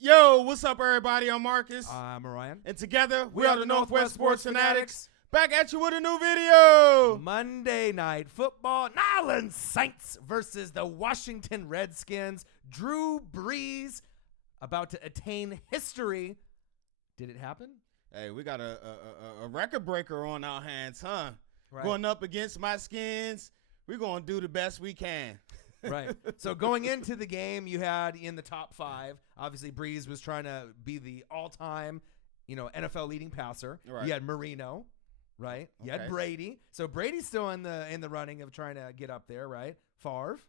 Yo, what's up, everybody? I'm Marcus. I'm Orion. And together, we are the Northwest Sports Fanatics. Back at you with a new video. Monday Night Football. New Orleans Saints versus the Washington Redskins. Drew Brees about to attain history. Did it happen? Hey, we got a record breaker on our hands, huh? Right. Going up against my Skins. We're going to do the best we can. Right. So going into the game, you had in the top five, obviously Brees was trying to be the all-time, NFL leading passer. Right. You had Marino, right? You had Brady. So Brady's still in the running of trying to get up there, right? Favre.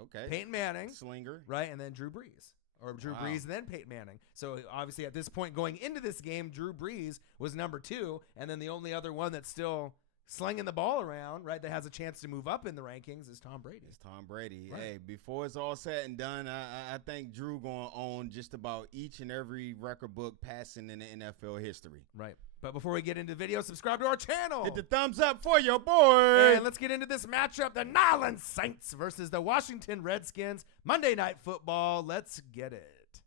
Okay. Peyton Manning. Slinger. Right, and then Drew Brees. Or Drew Brees and then Peyton Manning. So obviously at this point going into this game, Drew Brees was number 2, and then the only other one that's still slinging the ball around, right, that has a chance to move up in the rankings is Tom Brady. It's Tom Brady. Right. Hey, before it's all said and done, I think Drew going to own just about each and every record book passing in the NFL history. Right. But before we get into the video, subscribe to our channel. Hit the thumbs up for your boy. And let's get into this matchup, the New Orleans Saints versus the Washington Redskins. Monday Night Football. Let's get it.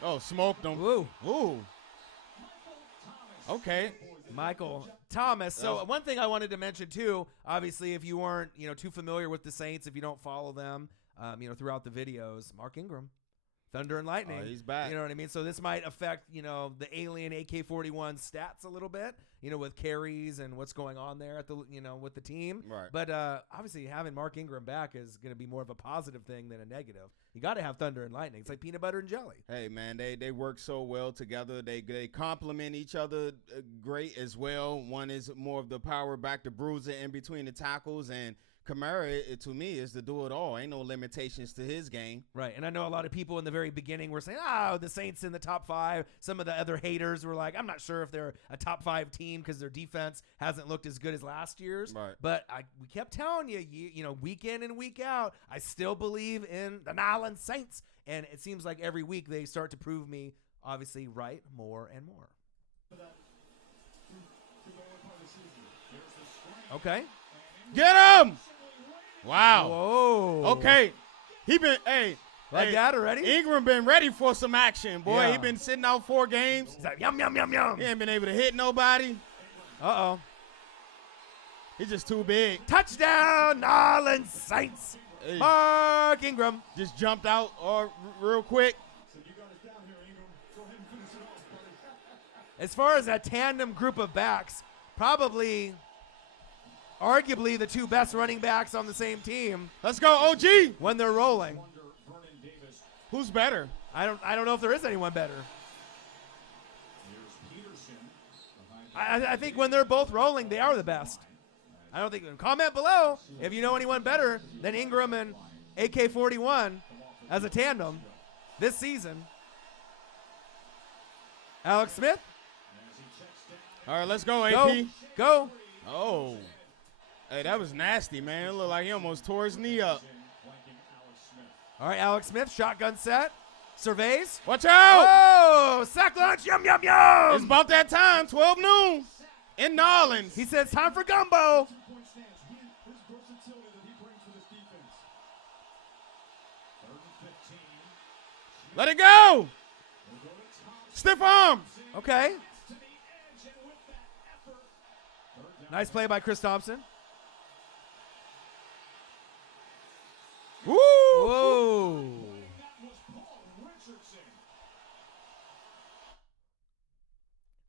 Oh, smoked them. Woo. Ooh. Okay. Michael Thomas. So one thing I wanted to mention too, obviously if you weren't, too familiar with the Saints, if you don't follow them, throughout the videos, Mark Ingram, Thunder and Lightning. Oh, he's back. You know what I mean? So this might affect, the alien AK-41 stats a little bit, with carries and what's going on there at the, with the team. Right. But obviously having Mark Ingram back is going to be more of a positive thing than a negative. You got to have Thunder and Lightning. It's like peanut butter and jelly. Hey, man, they work so well together. They complement each other great as well. One is more of the power back to bruiser in between the tackles, and Kamara, to me, is the do-it-all. Ain't no limitations to his game. Right, and I know a lot of people in the very beginning were saying, the Saints in the top 5. Some of the other haters were like, I'm not sure if they're a top 5 team because their defense hasn't looked as good as last year's. Right. But we kept telling you, week in and week out, I still believe in the New Orleans Saints. And it seems like every week they start to prove me, obviously, right more and more. Okay. Get him! Wow. Whoa. Okay. Like that already? Ingram been ready for some action, boy. Yeah. He been sitting out 4 games. He's like, yum, yum, yum, yum. He ain't been able to hit nobody. Uh-oh. He's just too big. Touchdown, New Orleans Saints. Hey. Mark Ingram. Just jumped out real quick. As far as a tandem group of backs, probably, arguably the 2 best running backs on the same team. Let's go, OG. When they're rolling. Who's better? I don't know if there is anyone better. I think when they're both rolling, they are the best. I don't think. Comment below if you know anyone better than Ingram and AK-41 as a tandem this season. Alex Smith. All right, let's go, AP. Go. Oh. Hey, that was nasty, man. It looked like he almost tore his knee up. All right, Alex Smith, shotgun set. Surveys. Watch out! Oh, sack lunch, yum, yum, yum. It's about that time, 12 noon in New Orleans. He says time for gumbo. Let it go. Stiff arm. Okay. Nice play by Chris Thompson. Woo! Whoa.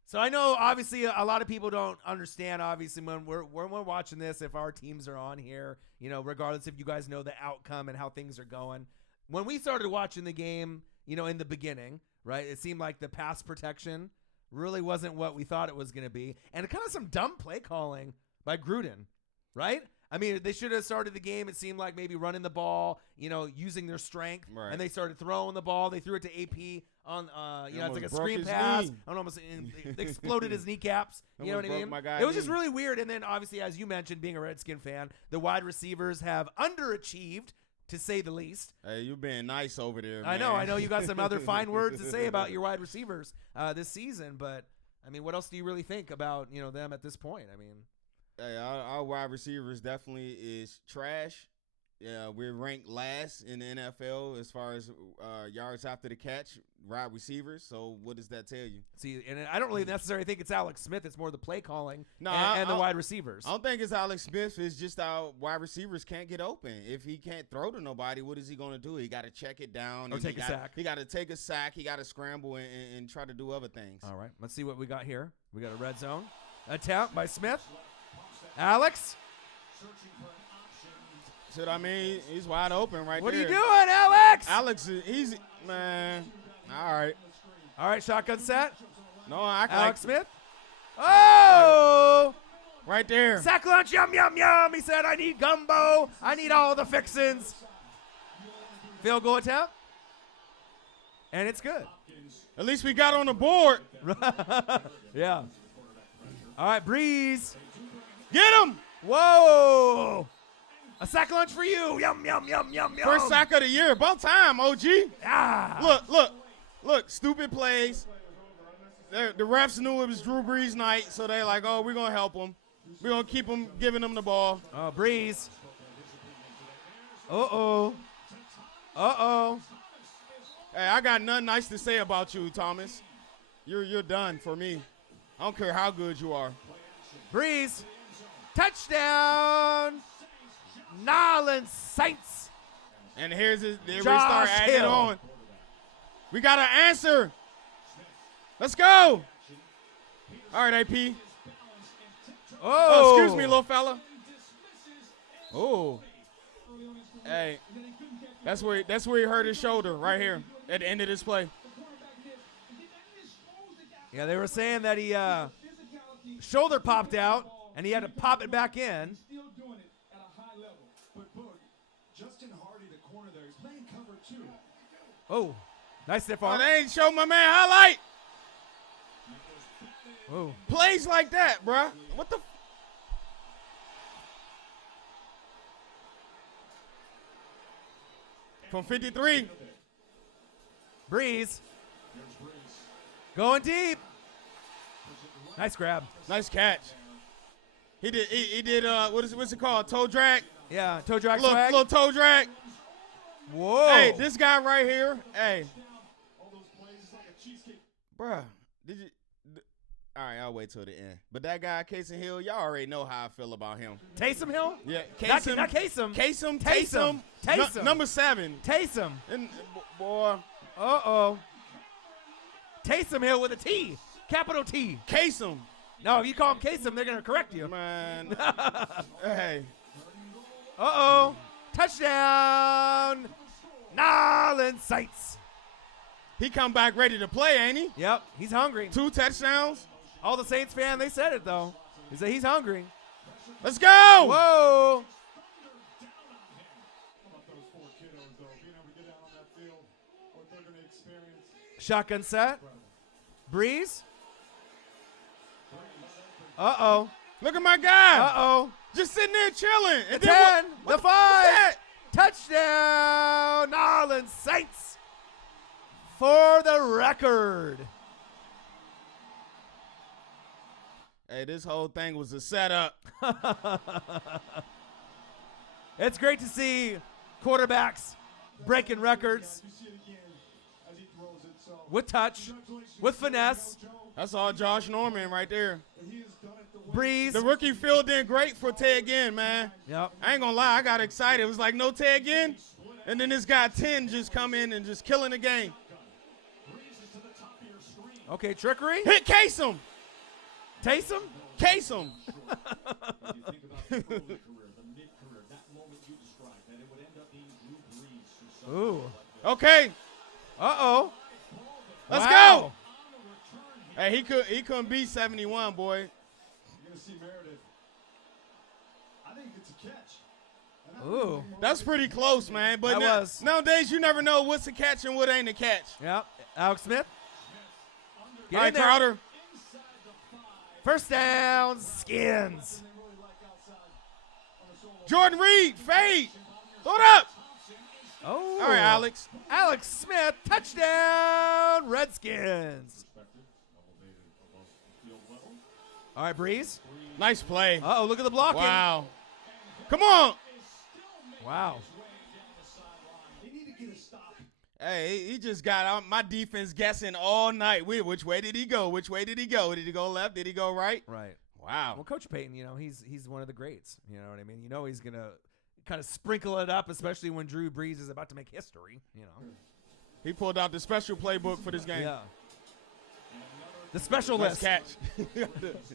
So I know, obviously, a lot of people don't understand, obviously, when we're watching this, if our teams are on here, regardless if you guys know the outcome and how things are going. When we started watching the game, in the beginning, right, it seemed like the pass protection really wasn't what we thought it was going to be. And kind of some dumb play calling by Gruden, right? I mean, they should have started the game, it seemed like, maybe running the ball, using their strength. Right. And they started throwing the ball. They threw it to AP on, it's like a broke screen his pass. knee. Almost exploded his kneecaps. You know what I Almost mean? broke my guy's It was just knee. really weird. And then, obviously, as you mentioned, being a Redskin fan, the wide receivers have underachieved, to say the least. Hey, you being nice over there, man. I know you got some other fine words to say about your wide receivers this season, but I mean, what else do you really think about, them at this point? I mean, Hey, our wide receivers definitely is trash. Yeah, we're ranked last in the NFL as far as yards after the catch, wide receivers. So what does that tell you? See, and I don't really necessarily think it's Alex Smith. It's more the play calling No, and the wide receivers. I don't think it's Alex Smith. It's just our wide receivers can't get open. If he can't throw to nobody, what is he going to do? He got to check it down. Or take a sack. He got to take a sack. He got to scramble and try to do other things. All right, let's see what we got here. We got a red zone attempt by Smith. Alex. Shit, I mean, he's wide open right there. What are you doing, Alex? Alex, he's, man, all right. All right, shotgun set. No, Alex Smith. Oh! Right there. Sack lunch, yum, yum, yum. He said, I need gumbo. I need all the fixins. Field goal attempt. And it's good. At least we got on the board. Yeah. All right, Brees. Get him. Whoa. A sack lunch for you. Yum, yum, yum, yum, yum. First sack of the year. About time, OG. Ah. Look. Stupid plays. The refs knew it was Drew Brees' night, so they like, oh, we're going to help him. We're going to keep him giving him the ball. Oh, Brees. Uh-oh. Uh-oh. Hey, I got nothing nice to say about you, Thomas. You're done for me. I don't care how good you are. Brees. Touchdown. Nolans Saints. And there we Josh start adding Hill. on. We got an answer. Let's go. All right, AP. Oh, excuse me, little fella. Oh. Hey. That's where he hurt his shoulder right here at the end of this play. Yeah, they were saying that he shoulder popped out and he had to pop it back in. Oh, nice stiff arm. Oh, they ain't show my man highlight. Oh. Plays like that, bruh. What the? From 53. Brees. Going deep. Nice grab. Nice catch. He did what's it called? Toe drag? Yeah, toe drag Little swag. toe drag. Whoa. Hey, this guy right here. Hey. Bruh, did you? All right, I'll wait till the end. But that guy, Casey Hill, y'all already know how I feel about him. Taysom Hill? Yeah, Not Kasem. Taysom. Number 7. Taysom. And, boy. Uh-oh. Taysom Hill with a T. Capital T. Kasem. No, if you call him Kasem, they're going to correct you. Man. Hey. Uh-oh. Touchdown. Nolan Saints. He come back ready to play, ain't he? Yep, he's hungry. 2 touchdowns. All the Saints fans, they said it, though. They said he's hungry. Let's go. Whoa. Shotgun set. Brees. Uh-oh. Look at my guy. Uh-oh. Just sitting there chilling. The And 10. then The 5. that? Touchdown. Nolan Saints. For the record. Hey, this whole thing was a setup. It's great to see quarterbacks breaking records with touch, with finesse. That's all Josh Norman right there. Brees. The rookie field did great for Ted Ginn, man. Yep. I ain't gonna lie, I got excited. It was like no Ted Ginn. And then this guy 10 just come in and just killing the game. Okay, trickery. Hit Kasem. Taysom. Kasem. Ooh. Okay. Uh-oh. Let's Wow. go. Hey, he couldn't beat 71, boy. You're gonna see Meredith. I think it's a catch. Ooh. That's pretty close, man. But That was. nowadays you never know what's a catch and what ain't a catch. Yep. Alex Smith. Get All in right, there. Crowder. First down, Skins. Jordan Reed, fade. Throw it up. Oh. All right, Alex. Alex Smith, touchdown, Redskins. All right, Brees. Nice play. Uh-oh, look at the blocking. Wow. Come on. Wow. Hey, he just got my defense guessing all night. Which way did he go? Which way did he go? Did he go left? Did he go right? Right. Wow. Well, Coach Payton, he's one of the greats. You know what I mean? He's going to kind of sprinkle it up, especially when Drew Brees is about to make history, He pulled out the special playbook for this game. Yeah. The special Let's list. catch.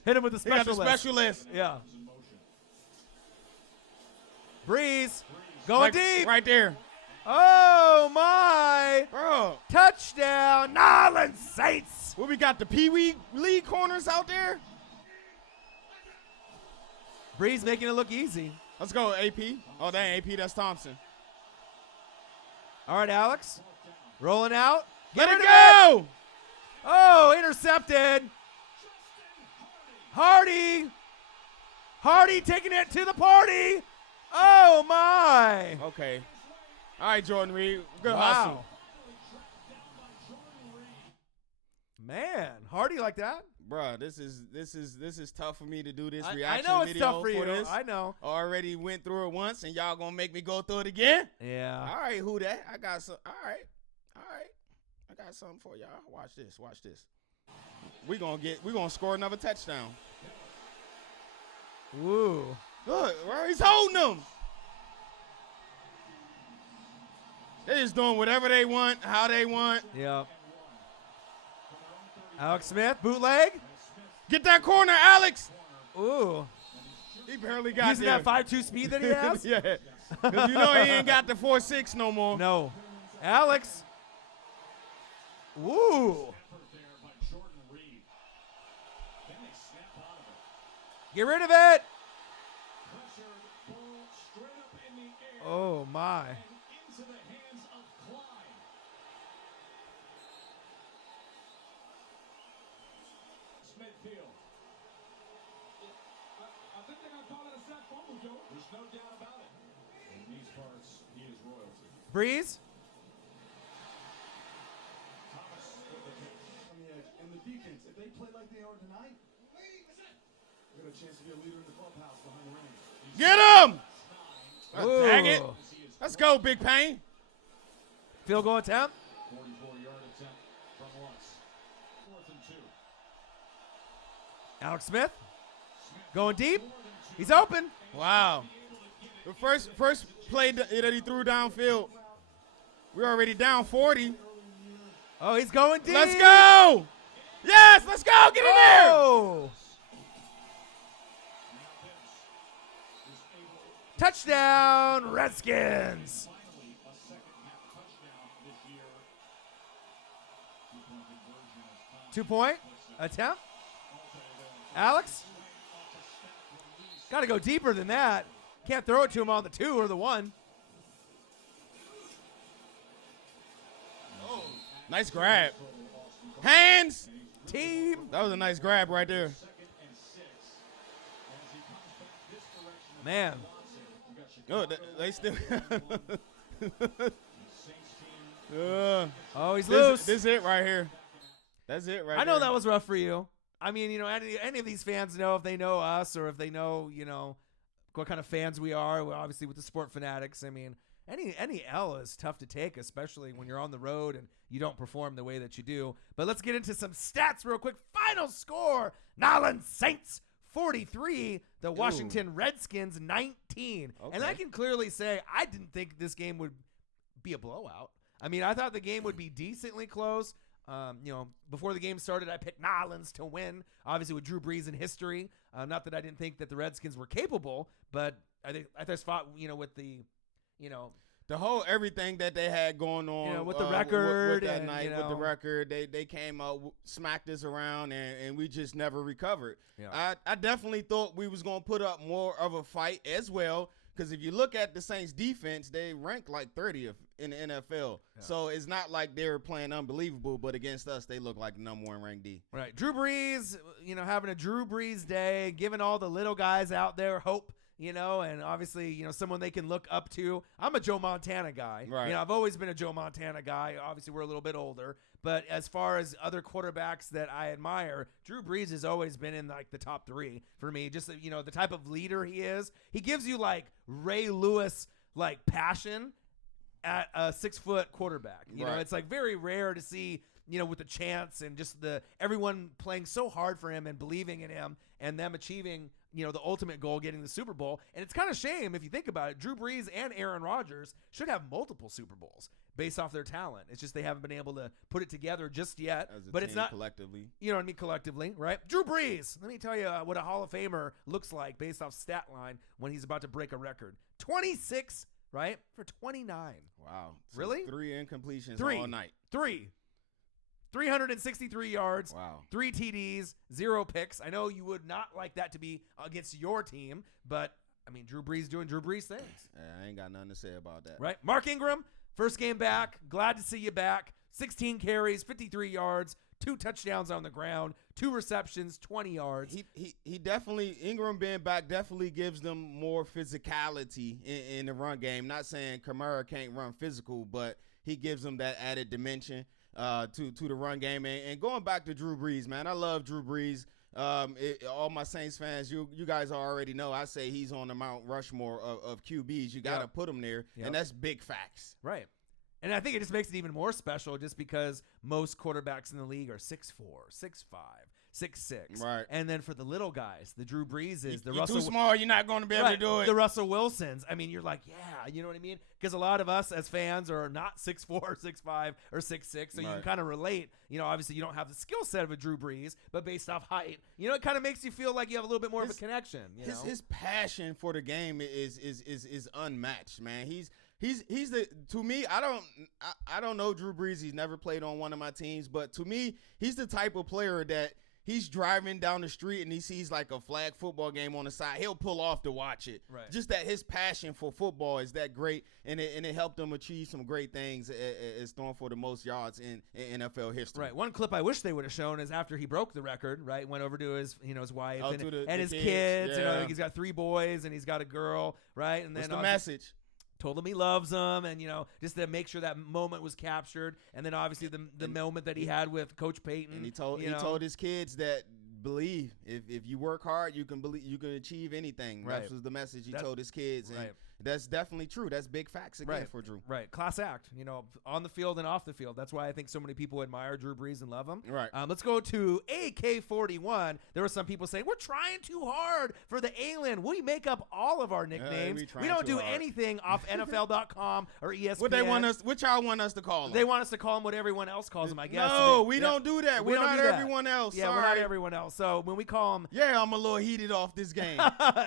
Hit him with the He got special the list. special list. Yeah. Brees going deep. Right there. Oh, my. Bro. Touchdown, Nyland Saints. Well, we got the Pee Wee League corners out there. Brees making it look easy. Let's go, AP. Oh, that ain't AP. That's Thompson. All right, Alex. Rolling out. Let Get it rid of go. Oh, intercepted. Hardy taking it to the party. Oh, my. Okay. All right, Jordan Reed. Good Wow. hustle. Man, Hardy like that? Bruh, this is tough for me to do this I reaction know it's video tough for you. this. I know. Already went through it once, and y'all gonna make me go through it again? Yeah. All right, who that? I got some. All right. I got something for y'all. Watch this. We gonna score another touchdown. Ooh. Look, bro, he's holding them. They just doing whatever they want, how they want. Yep. Alex Smith, bootleg. Get that corner, Alex. Ooh. He barely got Using there. that 5.2 speed that he has? Yeah. Because he ain't got the 4.6 no more. No. Alex. Ooh. Get rid of it. Oh, my. I think they're going to call it a sack fumble, Joe. There's no doubt about it. In these parts, he is royalty. Breeze. Thomas with the catch on the edge. And the defense, if they play like they are tonight, they got a chance to be a leader in the clubhouse behind the ring. Get him! Ooh. Dang it. Let's go, Big Pain. Field goal attempt. 44-yard attempt from once. 4th and 2. Alex Smith. Going deep. He's open. Wow. The first play that he threw downfield, we're already down 40. Oh, he's going deep. Let's go! Yes, let's go! Get in there! Oh. Touchdown, Redskins. Finally, a second-half touchdown this year. 2-point attempt. Alex. Got to go deeper than that. Can't throw it to him on the 2 or the 1. Nice grab. Hands! Team. That was a nice grab right there. Man. Oh, they still. Oh, he's loose. This is it right here. That's it right I know there. that was rough for you. I mean, any of these fans know if they know us or if they know, what kind of fans we are. We're obviously with the Sport Fanatics. I mean, any L is tough to take, especially when you're on the road and you don't perform the way that you do. But let's get into some stats real quick. Final score: Nyland Saints 43, the Washington Redskins 19. Okay. And I can clearly say I didn't think this game would be a blowout. I mean, I thought the game would be decently close. Before the game started, I picked Nylands to win, obviously with Drew Brees in history. Not that I didn't think that the Redskins were capable, but I just thought, with the, the whole everything that they had going on with the record with that and, night with the record, they came out, smacked us around, and we just never recovered. Yeah. I definitely thought we was gonna put up more of a fight as well, because if you look at the Saints defense, they rank like 30th in the NFL. Yeah. So it's not like they were playing unbelievable, but against us, they look like number 1 ranked D. Right. Drew Brees, having a Drew Brees day, giving all the little guys out there hope. And obviously, someone they can look up to. I'm a Joe Montana guy. Right. I've always been a Joe Montana guy. Obviously, we're a little bit older. But as far as other quarterbacks that I admire, Drew Brees has always been in, like, the top 3 for me. Just, the type of leader he is. He gives you, like, Ray Lewis, like, passion at a 6-foot quarterback. You know, Right. it's like very rare to see, you know, with the chance and just everyone playing so hard for him and believing in him and them achieving, you know, the ultimate goal, getting the Super Bowl. And it's kind of shame if you think about it. Drew Brees and Aaron Rodgers should have multiple Super Bowls based off their talent. It's just they haven't been able to put it together just yet. As a but team it's not collectively. You know what I mean? Collectively, right? Drew Brees. Let me tell you what a Hall of Famer looks like based off stat line when he's about to break a record. 26, right? For 29. Wow. So Really? 3 incompletions Three. all night. 363 yards. Wow. 3 TDs, 0 picks. I know you would not like that to be against your team, but I mean, Drew Brees doing Drew Brees things. I ain't got nothing to say about that. Right? Mark Ingram, first game back. Glad to see you back. 16 carries, 53 yards, 2 touchdowns on the ground, 2 receptions, 20 yards. He definitely, Ingram being back definitely gives them more physicality in the run game. Not saying Kamara can't run physical, but he gives them that added dimension to the run game. And going back to Drew Brees, man, I love Drew Brees. All my Saints fans, you guys already know, I say he's on the Mount Rushmore of QBs. You got to put him there, and that's big facts. Right. And I think it just makes it even more special just because most quarterbacks in the league are 6'4", 6'5", 6'6". Right. And then for the little guys, the Drew Breeses, the You're Russell too small, you're not going to be able to do it. The Russell Wilsons. I mean, you're like, yeah, you know what I mean? Because a lot of us as fans are not 6'4", 6'5", or 6'6", so you can kind of relate. You know, obviously you don't have the skill set of a Drew Brees, but based off height, you know, it kind of makes you feel like you have a little bit more of a connection. His passion for the game is unmatched, man. He's the, to me, I don't know Drew Brees. He's never played on one of my teams, but to me, he's the type of player that he's driving down the street and he sees like a flag football game on the side. He'll pull off to watch it. Right. Just that his passion for football is that great, and it helped him achieve some great things as throwing for the most yards in NFL history. Right. One clip I wish they would have shown is after he broke the record, right? Went over to his, his wife and his kids. Yeah. You know, like he's got 3 boys and he's got a girl, right? And then what's the message? Told him he loves them, and just to make sure that moment was captured, and then obviously the moment that he had with Coach Payton. And he told his kids that believe if you work hard, you can achieve anything. Right. That was the message he told his kids, and right. that's definitely true. That's big facts again for Drew. Right, class act. On the field and off the field. That's why I think so many people admire Drew Brees and love him. Right. Let's go to AK-41. There were some people saying we're trying too hard for the alien. We make up all of our nicknames. We don't do anything off NFL.com or ESPN. What y'all want us to call them? They want us to call them what everyone else calls them, I guess. No, we don't do that. We're not everyone else. Yeah, sorry. we're not everyone else. So when we call them, I'm a little heated off this game.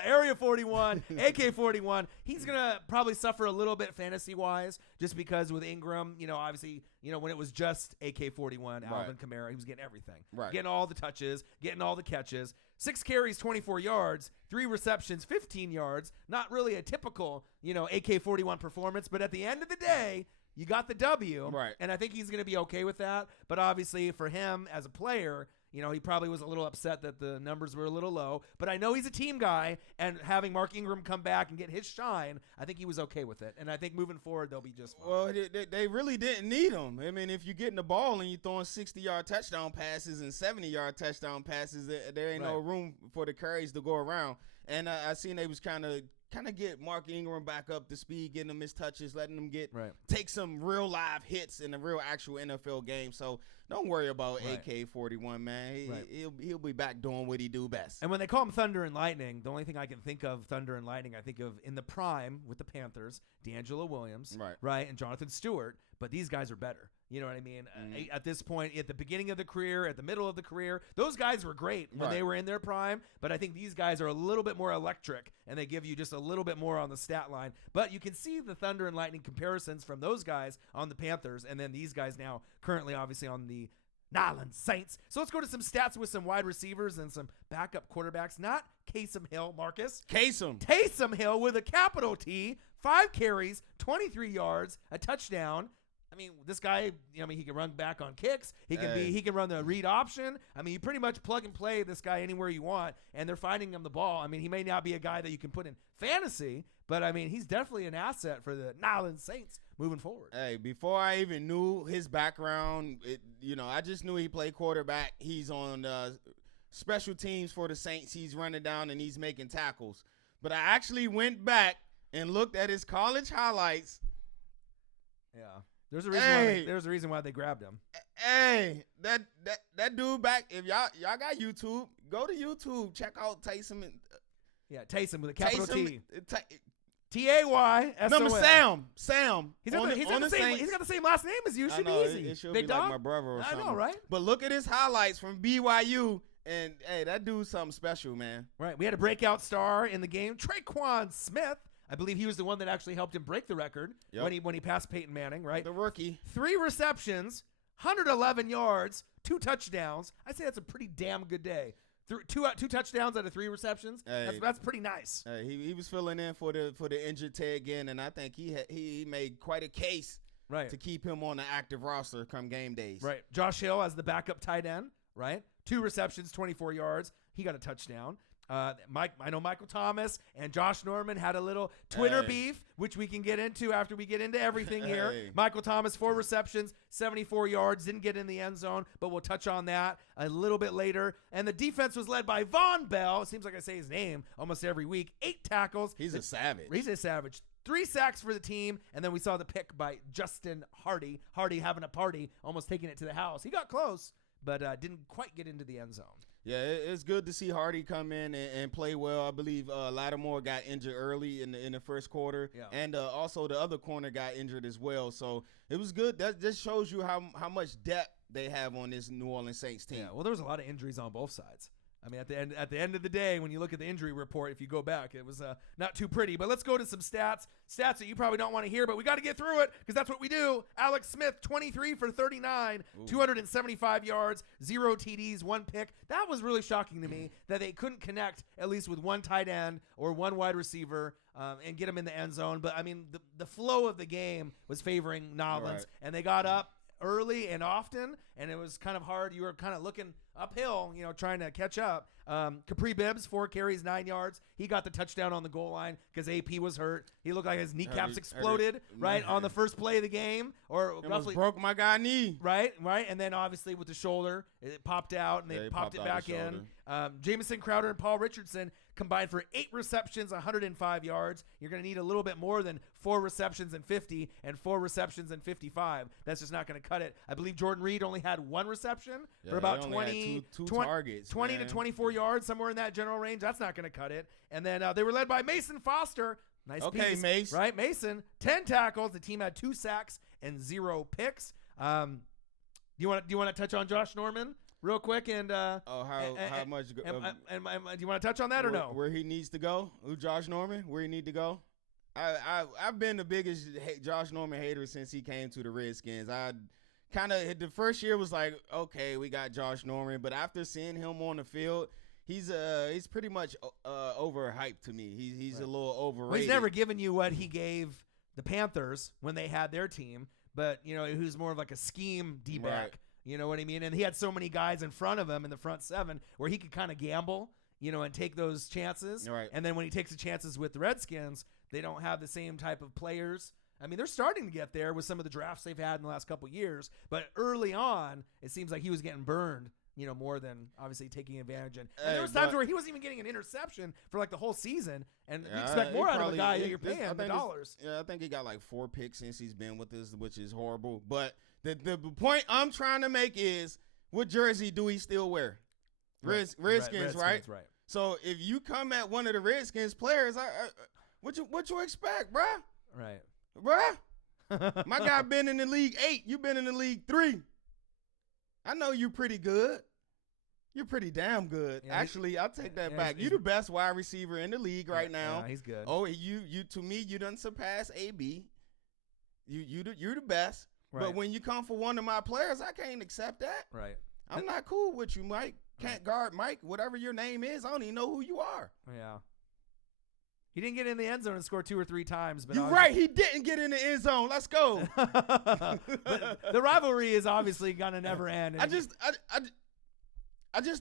Area 41, AK-41, he's going to probably suffer a little bit fantasy-wise just because with Ingram, obviously, when it was just AK-41, Alvin Kamara, he was getting everything. Right. Getting all the touches, getting all the catches. 6 carries, 24 yards, 3 receptions, 15 yards. Not really a typical, AK-41 performance, but at the end of the day, you got the W. Right. And I think he's going to be okay with that. But obviously for him as a player, he probably was a little upset that the numbers were a little low. But I know he's a team guy, and having Mark Ingram come back and get his shine, I think he was okay with it. And I think moving forward, they'll be just fine. Well, they really didn't need him. I mean, if you're getting the ball and you're throwing 60-yard touchdown passes and 70-yard touchdown passes, there ain't no room for the carries to go around. And I seen they was kind of get Mark Ingram back up to speed, getting him his touches, letting him take some real live hits in a real actual NFL game. So don't worry about AK-41, man. He'll be back doing what he do best. And when they call him Thunder and Lightning, the only thing I can think of Thunder and Lightning, I think of in the prime with the Panthers, D'Angelo Williams, right, and Jonathan Stewart. But these guys are better. You know what I mean? At this point, at the beginning of the career, at the middle of the career, those guys were great when they were in their prime. But I think these guys are a little bit more electric, and they give you just a little bit more on the stat line. But you can see the Thunder and Lightning comparisons from those guys on the Panthers, and then these guys now currently obviously on the Nyland Saints. So let's go to some stats with some wide receivers and some backup quarterbacks. Not Taysom Hill, Marcus. Taysom Hill with a capital T. 5 carries, 23 yards, a touchdown. I mean, this guy, he can run back on kicks. He can run the read option. I mean, you pretty much plug and play this guy anywhere you want, and they're finding him the ball. I mean, he may not be a guy that you can put in fantasy, but, I mean, he's definitely an asset for the Nyland Saints moving forward. Hey, before I even knew his background, I just knew he played quarterback. He's on special teams for the Saints. He's running down and he's making tackles. But I actually went back and looked at his college highlights. Yeah. There's a reason why they grabbed him. Hey, that dude back. If y'all got YouTube, go to YouTube. Check out Taysom. Taysom with a capital T. T-A-Y-S-O-N. Number Sam. He's got the same last name as you. Should be easy. It should be like my brother or something. I know, right? But look at his highlights from BYU. And, hey, that dude's something special, man. Right. We had a breakout star in the game, Traquan Smith. I believe he was the one that actually helped him break the record when he passed Peyton Manning, right? The rookie. 3 receptions, 111 yards, 2 touchdowns. I say that's a pretty damn good day. Two touchdowns out of 3 receptions. Hey, that's pretty nice. Hey, he was filling in for the injured Ted again, and I think he made quite a case to keep him on the active roster come game days. Right. Josh Hill as the backup tight end, right? 2 receptions, 24 yards. He got a touchdown. I know Michael Thomas and Josh Norman had a little Twitter beef, which we can get into after we get into everything here. Michael Thomas, 4 receptions, 74 yards, didn't get in the end zone, but we'll touch on that a little bit later. And the defense was led by Von Bell. It seems like I say his name almost every week. 8 tackles. He's a savage. 3 sacks for the team, and then we saw the pick by Justin Hardy. Hardy having a party, almost taking it to the house. He got close, but didn't quite get into the end zone. Yeah, it's good to see Hardy come in and play well. I believe Lattimore got injured early in the first quarter, and also the other corner got injured as well. So it was good. That just shows you how much depth they have on this New Orleans Saints team. Yeah, well, there was a lot of injuries on both sides. I mean, at the end of the day, when you look at the injury report, if you go back, it was not too pretty. But let's go to some stats that you probably don't want to hear, but we got to get through it because that's what we do. Alex Smith, 23 for 39, 275 yards, 0 TDs, 1 pick. That was really shocking to me that they couldn't connect at least with one tight end or one wide receiver and get him in the end zone. But, I mean, the flow of the game was favoring Nolans, and they got up early and often, and it was kind of hard. You were kind of looking uphill, trying to catch up. Capri Bibbs, 4 carries, 9 yards. He got the touchdown on the goal line because AP was hurt. He looked like his kneecaps exploded on the first play of the game, or roughly broke my guy knee. Right. And then obviously with the shoulder, it popped out, and they popped it back in. Jamison Crowder and Paul Richardson combined for 8 receptions, 105 yards. You're going to need a little bit more than 4 receptions and 50 and 4 receptions and 55. That's just not going to cut it. I believe Jordan Reed only had 1 reception for about 20 targets, 20 to 24 yards, somewhere in that general range. That's not going to cut it. And then they were led by Mason Foster. Nice piece, Mace. Right, Mason. 10 tackles. The team had 2 sacks and 0 picks. Do you want to touch on Josh Norman real quick? And how much? do you want to touch on that or no? Where he needs to go? Josh Norman, where he need to go? I've been the biggest Josh Norman hater since he came to the Redskins. I kind of the first year was like, okay, we got Josh Norman, but after seeing him on the field, he's pretty much overhyped to me. He's a little overrated. Well, he's never given you what he gave the Panthers when they had their team, but who's more of like a scheme D-back. Right. You know what I mean? And he had so many guys in front of him in the front 7 where he could kind of gamble, and take those chances. Right. And then when he takes the chances with the Redskins, they don't have the same type of players. I mean, they're starting to get there with some of the drafts they've had in the last couple of years, but early on, it seems like he was getting burned, more than obviously taking advantage. And there was times where he wasn't even getting an interception for like the whole season, and you expect more out of a guy that you're paying the dollars. I think he got like 4 picks since he's been with us, which is horrible. But the point I'm trying to make is, what jersey do he still wear? Redskins, right? Right. So if you come at one of the Redskins players, what you expect, bruh? Right. Bruh, my guy been in the league 8. You been in the league 3. I know you pretty good. You're pretty damn good. Yeah, actually, I'll take that back. You're the best wide receiver in the league right now. Yeah, he's good. Oh, you to me, you done surpass AB. You're the best. Right. But when you come for one of my players, I can't accept that. Right. I'm not cool with you, Mike. Can't guard Mike, whatever your name is. I don't even know who you are. Yeah. He didn't get in the end zone and score 2 or 3 times. But you're right. He didn't get in the end zone. Let's go. The rivalry is obviously going to never end. I just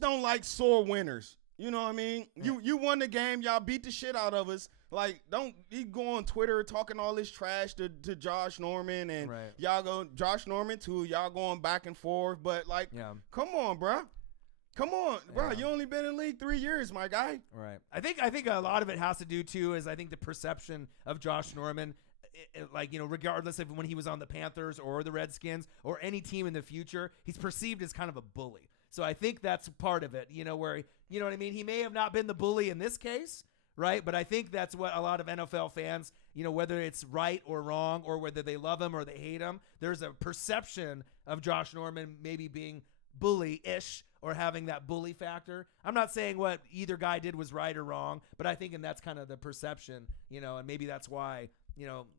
don't like sore winners. You know what I mean? Yeah. You won the game. Y'all beat the shit out of us. Like, don't you go on Twitter talking all this trash to Josh Norman and y'all go Josh Norman too. Y'all going back and forth. But like, come on, bro. Come on, bro. You only been in the league 3 years, my guy. Right. I think a lot of it has to do too is I think the perception of Josh Norman like, regardless of when he was on the Panthers or the Redskins or any team in the future, he's perceived as kind of a bully. So I think that's part of it, where, you know what I mean? He may have not been the bully in this case, right? But I think that's what a lot of NFL fans, whether it's right or wrong or whether they love him or they hate him, there's a perception of Josh Norman maybe being bully-ish or having that bully factor. I'm not saying what either guy did was right or wrong, but I think that's kind of the perception, and maybe that's why,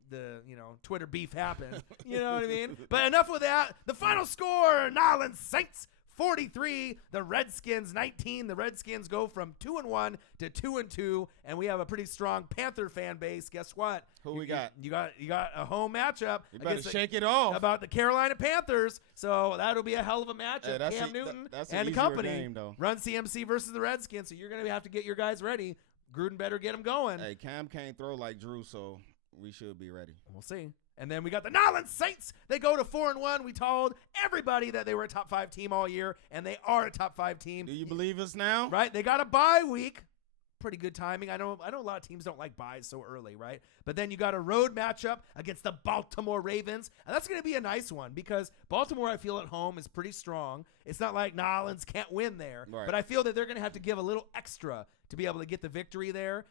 the Twitter beef happened. You know what I mean? But enough with that. The final score, Nolans Saints 43, the Redskins 19. The Redskins go from 2-1 to 2-2, and we have a pretty strong Panther fan base. Guess what? Who we got? You got a home matchup. You better shake it off. About the Carolina Panthers. So that'll be a hell of a matchup. Hey, Cam Newton that's and an company game, though. run CMC versus the Redskins. So you're going to have to get your guys ready. Gruden better get them going. Hey, Cam can't throw like Drew, so we should be ready. We'll see. And then we got the Nolans Saints. They go to 4-1. We told everybody that they were a top 5 team all year, and they are a top 5 team. Do you believe us now? Right? They got a bye week. Pretty good timing. I know a lot of teams don't like buys so early, right? But then you got a road matchup against the Baltimore Ravens, and that's going to be a nice one because Baltimore, I feel, at home is pretty strong. It's not like Nolans can't win there, right. But I feel that they're going to have to give a little extra to be able to get the victory there.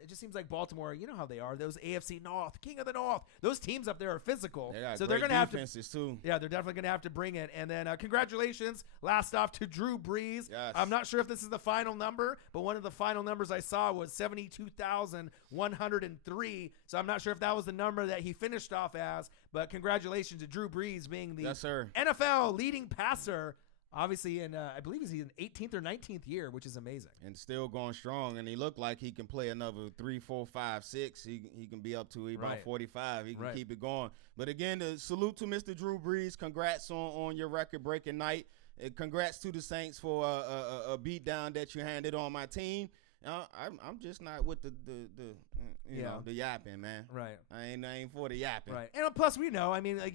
It just seems like Baltimore, you know how they are. Those AFC North, King of the North. Those teams up there are physical. So they're going to have to too. Yeah, they're definitely going to have to bring it. And then congratulations, last off to Drew Brees. Yes. I'm not sure if this is the final number, but one of the final numbers I saw was 72,103. So I'm not sure if that was the number that he finished off as, but congratulations to Drew Brees being the NFL leading passer. Obviously, I believe he's in 18th or 19th year, which is amazing. And still going strong. And he looked like he can play another 3, 4, 5, 6. He can be up to about 45. He can keep it going. But again, salute to Mr. Drew Brees. Congrats on your record-breaking night. Congrats to the Saints for a beatdown that you handed on my team. I'm just not with the yapping, man. Right. I ain't for the yapping. Right. And plus, we know. I mean, like,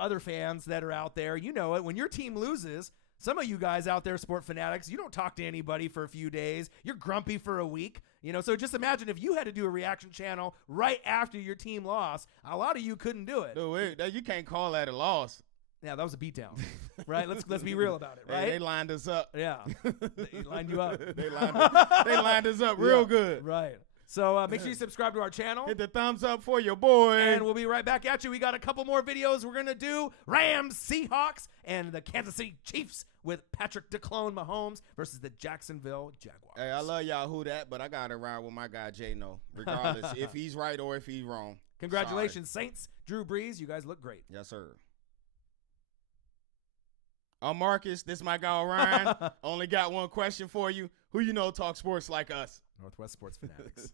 other fans that are out there, it. When your team loses, some of you guys out there, sport fanatics, you don't talk to anybody for a few days. You're grumpy for a week. So just imagine if you had to do a reaction channel right after your team lost. A lot of you couldn't do it. Dude, you can't call that a loss. Yeah, that was a beatdown, right? Let's be real about it, right? Hey, they lined us up. Yeah, they lined you up. they lined us up real good. Right. So make sure you subscribe to our channel. Hit the thumbs up for your boy. And we'll be right back at you. We got a couple more videos we're going to do. Rams, Seahawks, and the Kansas City Chiefs with Patrick DeClone Mahomes versus the Jacksonville Jaguars. Hey, I love y'all who that, but I got to ride with my guy J-No, regardless if he's right or if he's wrong. Congratulations, Saints. Drew Brees, you guys look great. Yes, sir. I'm Marcus. This is my guy Ryan. Only got one question for you. Who talk sports like us? Northwest Sports Fanatics.